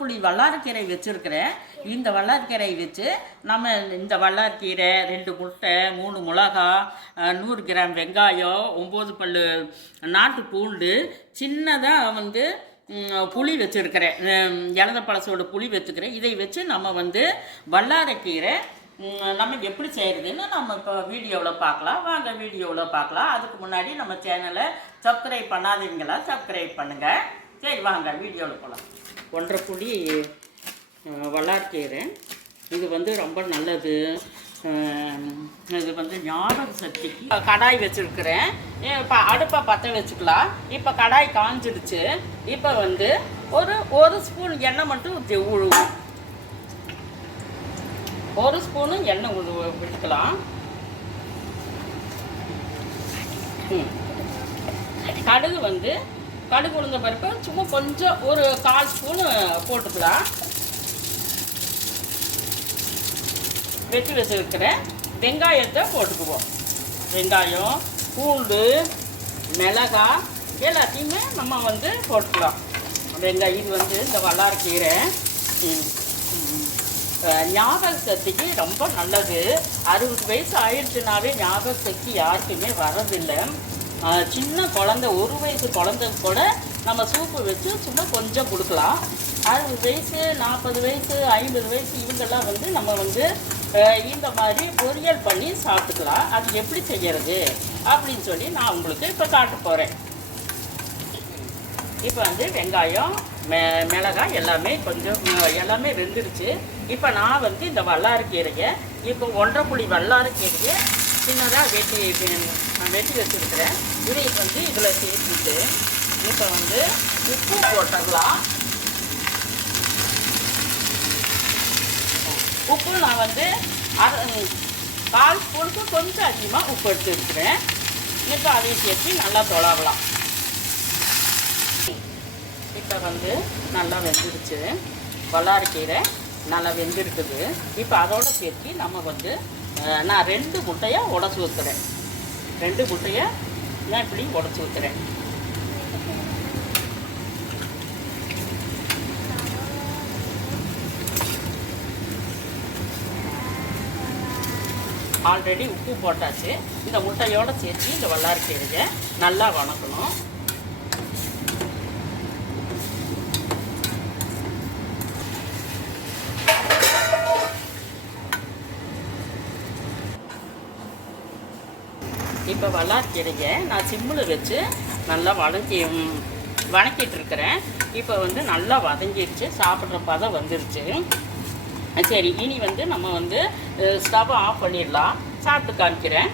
புளி வல்லாரக்கீரை வச்சுருக்கிறேன். இந்த வல்லாரக்கீரை வச்சு நம்ம இந்த வல்லாரக்கீரை ரெண்டு முட்டை மூணு மிளகா நூறு கிராம் வெங்காயம் ஒம்பது பல்லு நாட்டு பூண்டு சின்னதாக வந்து புளி வச்சுருக்கிறேன். இலந்த பழசோட புளி வச்சுக்கிறேன். இதை வச்சு நம்ம வந்து வல்லாரக்கீரை நம்ம எப்படி செய்கிறதுன்னு நம்ம இப்போ வீடியோவில் பார்க்கலாம். வாங்க வீடியோவில் பார்க்கலாம். அதுக்கு முன்னாடி நம்ம சேனலை சப்ஸ்கிரைப் பண்ணாதீங்களா சப்ஸ்கிரைப் பண்ணுங்கள் சரி வாங்க வீடியோவில் போகலாம் ஒன்றரை புளி அஹ், வல்லார்க்கீரை இது வந்து ரொம்ப நல்லது. இது வந்து ஞாபக சக்திக்கு கடாய் வச்சுருக்கிறேன். இப்போ அடுப்பை பற்ற வச்சுக்கலாம். இப்போ கடாய் காஞ்சிடுச்சு. இப்போ வந்து ஒரு ஒரு ஸ்பூன் எண்ணெய் மட்டும் உழுவும் ஒரு ஸ்பூனு எண்ணெய் உழு விட்டுக்கலாம் கடுகு வந்து கடுகு உளுந்த பருப்பு சும்மா கொஞ்சம் ஒரு கால் ஸ்பூனு போட்டுக்கலாம். வெட்டி வச்சிருக்கிற வெங்காயத்தை போட்டுக்குவோம். வெங்காயம் பூண்டு மிளகாய் எல்லாத்தையுமே நம்ம வந்து போட்டுக்கலாம். வெங்காயம் இது வந்து இந்த வல்லாரக்கீரை ஞாபக சக்திக்கு ரொம்ப நல்லது. அறுபது வயசு ஆயிடுச்சுனாவே ஞாபக சக்தி யாருக்குமே வரதில்லை சின்ன குழந்தை ஒரு வயசு குழந்தை கூட நம்ம சூப்பு வச்சு சும்மா கொஞ்சம் கொடுக்கலாம். அறுபது வயசு நாற்பது வயசு ஐம்பது வயசு இவங்கெல்லாம் வந்து நம்ம வந்து இந்த மாதிரி பொரியல் பண்ணி சாப்பிட்டுக்கலாம். அது எப்படி செய்கிறது அப்படின்னு சொல்லி நான் உங்களுக்கு இப்போ காட்ட போகிறேன் இப்போ வந்து வெங்காயம் மெ மிளகாய் எல்லாமே கொஞ்சம் எல்லாமே வெந்துருச்சு. இப்போ நான் வந்து இந்த வல்லாரக்கீரையை இப்போ ஒன்றரை புளி கீரையை சின்னதாக வெட்டி நான் வெட்டி வச்சுருக்கிறேன். இதை வந்து இதில் சேர்த்துட்டு இப்போ வந்து உப்பு போட்டுக்கலாம். உப்பு நான் வந்து அரை கால் ஸ்பூனுக்கு கொஞ்சம் அதிகமாக உப்பு எடுத்துருக்குறேன். இப்போ அதையும் சேர்த்து நல்லா தொலாவலாம். இப்போ வந்து நல்லா வெந்துருச்சு. வல்லாரக்கீரை நல்லா வெந்திருக்குது. இப்போ அதோட சேர்த்து நம்ம வந்து நான் ரெண்டு முட்டையை உடச்சி ஊற்றுறேன் ரெண்டு முட்டையை நான் இப்படி உடச்சி ஊற்றுறேன் ஆல்ரெடி உப்பு போட்டாச்சு. இந்த முட்டையோடு சேர்த்து இந்த வல்லாரக்கீரையை நல்லா வணக்கணும். இப்போ வல்லாக்கீரையை நான் சிம்மில் வச்சு நல்லா வதக்கி வணக்கிட்டு இருக்கிறேன். இப்போ வந்து நல்லா வதங்கிடுச்சு சாப்பிட்ற பதம் வந்துருச்சு. சரி இனி வந்து நம்ம வந்து ஸ்டவ் ஆஃப் பண்ணிடலாம். சாப்பிட்டு காமிக்கிறேன்.